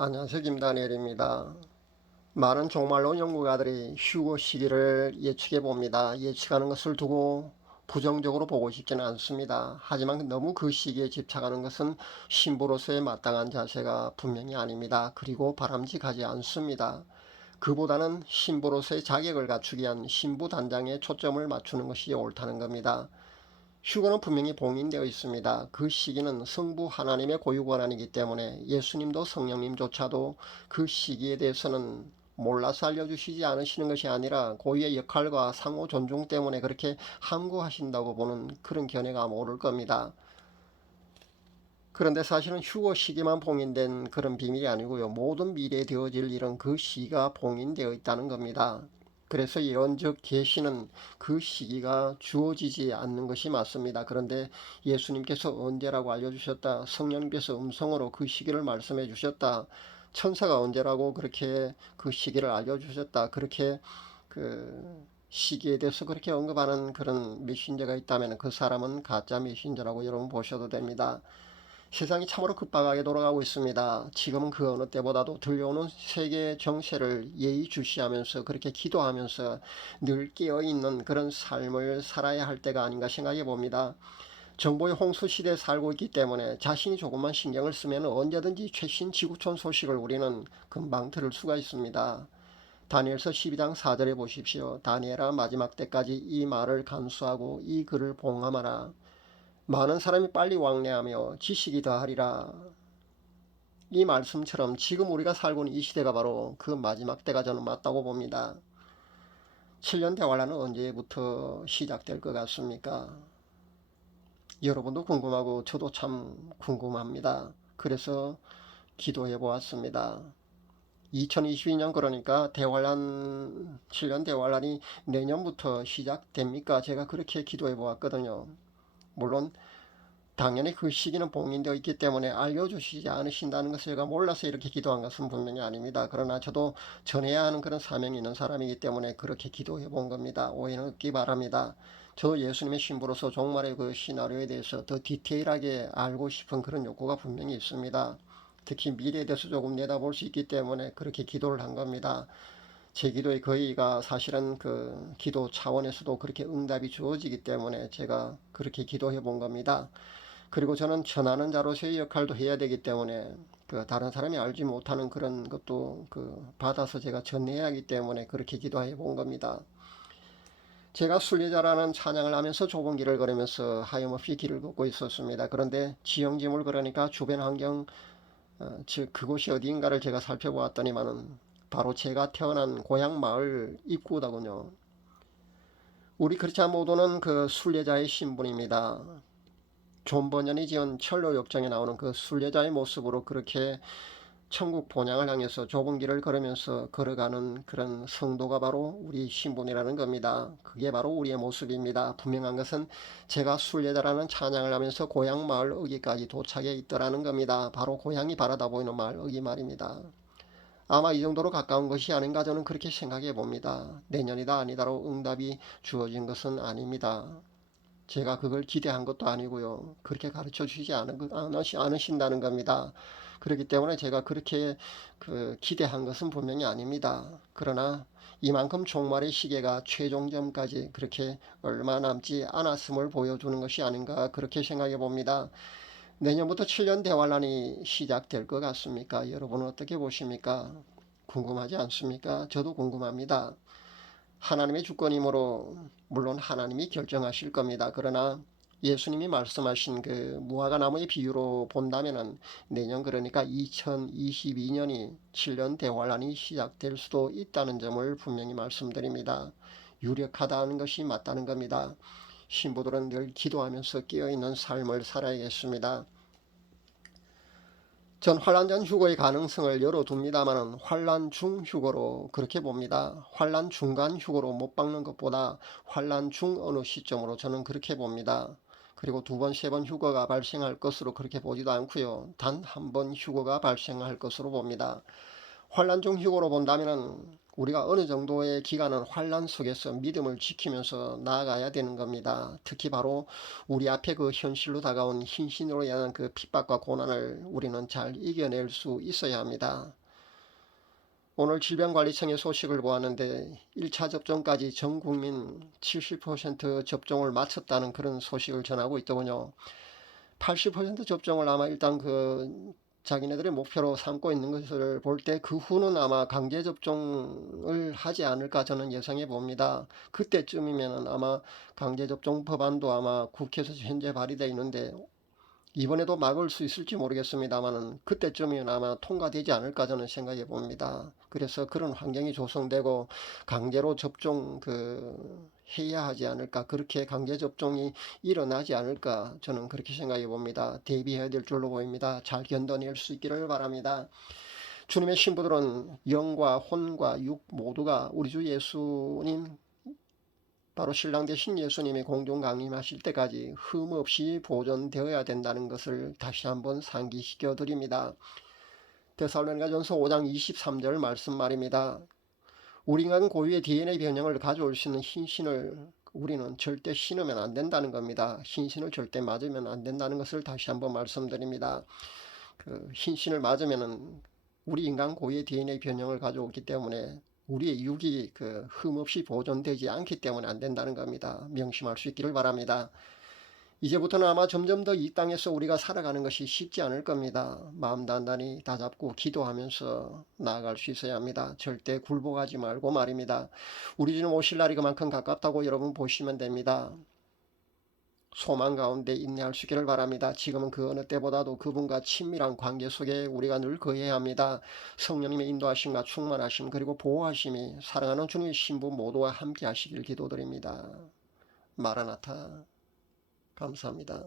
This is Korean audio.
안녕하세요. 김다니엘입니다. 많은 종말론 연구가들이 휴거 시기를 예측해 봅니다. 예측하는 것을 두고 부정적으로 보고 싶지는 않습니다. 하지만 너무 그 시기에 집착하는 것은 신부로서의 마땅한 자세가 분명히 아닙니다. 그리고 바람직하지 않습니다. 그보다는 신부로서의 자격을 갖추기 위한 신부 단장에 초점을 맞추는 것이 옳다는 겁니다. 휴거는 분명히 봉인되어 있습니다. 그 시기는 성부 하나님의 고유권한이기 때문에 예수님도 성령님조차도 그 시기에 대해서는 몰라서 알려주시지 않으시는 것이 아니라 고유의 역할과 상호 존중 때문에 그렇게 함구하신다고 보는 그런 견해가 옳을 겁니다. 그런데 사실은 휴거 시기만 봉인된 그런 비밀이 아니고요. 모든 미래에 되어질 일은 그 시기가 봉인되어 있다는 겁니다. 그래서 예언적 계시는 그 시기가 주어지지 않는 것이 맞습니다. 그런데 예수님께서 언제라고 알려주셨다. 성령님께서 음성으로 그 시기를 말씀해 주셨다. 천사가 언제라고 그렇게 그 시기를 알려주셨다. 그렇게 그 시기에 대해서 그렇게 언급하는 그런 메신저가 있다면 그 사람은 가짜 메신저라고 여러분 보셔도 됩니다. 세상이 참으로 급박하게 돌아가고 있습니다. 지금은 그 어느 때보다도 들려오는 세계 정세를 예의주시하면서 그렇게 기도하면서 늘 깨어있는 그런 삶을 살아야 할 때가 아닌가 생각해 봅니다. 정보의 홍수 시대에 살고 있기 때문에 자신이 조금만 신경을 쓰면 언제든지 최신 지구촌 소식을 우리는 금방 들을 수가 있습니다. 다니엘서 12장 4절에 보십시오. 다니엘아 마지막 때까지 이 말을 간수하고 이 글을 봉함하라. 많은 사람이 빨리 왕래하며 지식이 더하리라. 이 말씀처럼 지금 우리가 살고 있는 이 시대가 바로 그 마지막 때가 저는 맞다고 봅니다. 7년 대환란은 언제부터 시작될 것 같습니까? 여러분도 궁금하고 저도 참 궁금합니다. 그래서 기도해 보았습니다. 2022년 그러니까 대환란 7년 대환란이 내년부터 시작됩니까? 제가 그렇게 기도해 보았거든요. 물론 당연히 그 시기는 봉인되어 있기 때문에 알려주시지 않으신다는 것을 제가 몰라서 이렇게 기도한 것은 분명히 아닙니다. 그러나 저도 전해야 하는 그런 사명이 있는 사람이기 때문에 그렇게 기도해 본 겁니다. 오해는 없기 바랍니다. 저도 예수님의 신부로서 종말의 그 시나리오에 대해서 더 디테일하게 알고 싶은 그런 욕구가 분명히 있습니다. 특히 미래에 대해서 조금 내다볼 수 있기 때문에 그렇게 기도를 한 겁니다. 제 기도의 거의가 사실은 그 기도 차원에서도 그렇게 응답이 주어지기 때문에 제가 그렇게 기도해 본 겁니다. 그리고 저는 전하는 자로서의 역할도 해야 되기 때문에 그 다른 사람이 알지 못하는 그런 것도 그 받아서 제가 전해야 하기 때문에 그렇게 기도해 본 겁니다. 제가 순례자라는 찬양을 하면서 좁은 길을 걸으면서 하염없이 길을 걷고 있었습니다. 그런데 지형지물 그러니까 주변 환경 즉 그곳이 어디인가를 제가 살펴보았더니만은 바로 제가 태어난 고향 마을 입구더군요. 우리 크리스찬 모두는 그 순례자의 신분입니다. 존 버년이 지은 철로 역정에 나오는 그 순례자의 모습으로 그렇게 천국 본향을 향해서 좁은 길을 걸으면서 걸어가는 그런 성도가 바로 우리 신분이라는 겁니다. 그게 바로 우리의 모습입니다. 분명한 것은 제가 순례자라는 찬양을 하면서 고향 마을 어기까지 도착해 있더라는 겁니다. 바로 고향이 바라다 보이는 마을 어기 말입니다. 아마 이 정도로 가까운 것이 아닌가 저는 그렇게 생각해 봅니다. 내년이다 아니다로 응답이 주어진 것은 아닙니다. 제가 그걸 기대한 것도 아니고요. 그렇게 가르쳐 주시지 않으신다는 겁니다. 그렇기 때문에 제가 그렇게 기대한 것은 분명히 아닙니다. 그러나 이만큼 종말의 시계가 최종점까지 그렇게 얼마 남지 않았음을 보여주는 것이 아닌가 그렇게 생각해 봅니다. 내년부터 7년 대환란이 시작될 것 같습니까? 여러분은 어떻게 보십니까? 궁금하지 않습니까? 저도 궁금합니다. 하나님의 주권이므로 물론 하나님이 결정하실 겁니다. 그러나 예수님이 말씀하신 그 무화과 나무의 비유로 본다면은 내년 그러니까 2022년이 7년 대환란이 시작될 수도 있다는 점을 분명히 말씀드립니다. 유력하다는 것이 맞다는 겁니다. 신부들은 늘 기도하면서 깨어있는 삶을 살아야겠습니다. 전 환란 전 휴거의 가능성을 열어둡니다마는 환란 중 휴거로 그렇게 봅니다. 환란 중간 휴거로 못 박는 것보다 환란 중 어느 시점으로 저는 그렇게 봅니다. 그리고 두 번, 세 번 휴거가 발생할 것으로 그렇게 보지도 않고요. 단 한 번 휴거가 발생할 것으로 봅니다. 환란 중 휴거로 본다면은 우리가 어느 정도의 기간은 환란 속에서 믿음을 지키면서 나아가야 되는 겁니다. 특히 바로 우리 앞에 그 현실로 다가온 hin신으로 인한 그 핍박과 고난을 우리는 잘 이겨낼 수 있어야 합니다. 오늘 질병관리청의 소식을 보았는데 1차 접종까지 전 국민 70% 접종을 마쳤다는 그런 소식을 전하고 있더군요. 80% 접종을 아마 일단 자기네들의 목표로 삼고 있는 것을 볼 때 그 후는 아마 강제 접종을 하지 않을까 저는 예상해 봅니다. 그때쯤이면 아마 강제 접종 법안도 아마 국회에서 현재 발의되어 있는데 이번에도 막을 수 있을지 모르겠습니다만은 그때쯤이면 아마 통과되지 않을까 저는 생각해 봅니다. 그래서 그런 환경이 조성되고 강제로 접종 해야 하지 않을까, 그렇게 강제 접종이 일어나지 않을까 저는 그렇게 생각해 봅니다. 대비해야 될 줄로 보입니다. 잘 견뎌낼 수 있기를 바랍니다. 주님의 신부들은 영과 혼과 육 모두가 우리 주 예수님, 바로 신랑 되신 예수님이 공중 강림하실 때까지 흠없이 보존되어야 된다는 것을 다시 한번 상기시켜 드립니다. 데살로니가전서 5장 23절 말씀 말입니다. 우리 인간 고유의 DNA 변형을 가져올 수 있는 hin신을 우리는 절대 신으면 안 된다는 겁니다. hin신을 절대 맞으면 안 된다는 것을 다시 한번 말씀드립니다. hin신을 맞으면은 우리 인간 고유의 DNA 변형을 가져오기 때문에 우리의 육이 흠없이 보존되지 않기 때문에 안 된다는 겁니다. 명심할 수 있기를 바랍니다. 이제부터는 아마 점점 더 이 땅에서 우리가 살아가는 것이 쉽지 않을 겁니다. 마음 단단히 다잡고 기도하면서 나아갈 수 있어야 합니다. 절대 굴복하지 말고 말입니다. 우리 주님 오실 날이 그만큼 가깝다고 여러분 보시면 됩니다. 소망 가운데 인내할 수 있기를 바랍니다. 지금은 그 어느 때보다도 그분과 친밀한 관계 속에 우리가 늘 거해야 합니다. 성령님의 인도하심과 충만하심 그리고 보호하심이 사랑하는 주님의 신부 모두와 함께 하시길 기도드립니다. 마라나타. 감사합니다.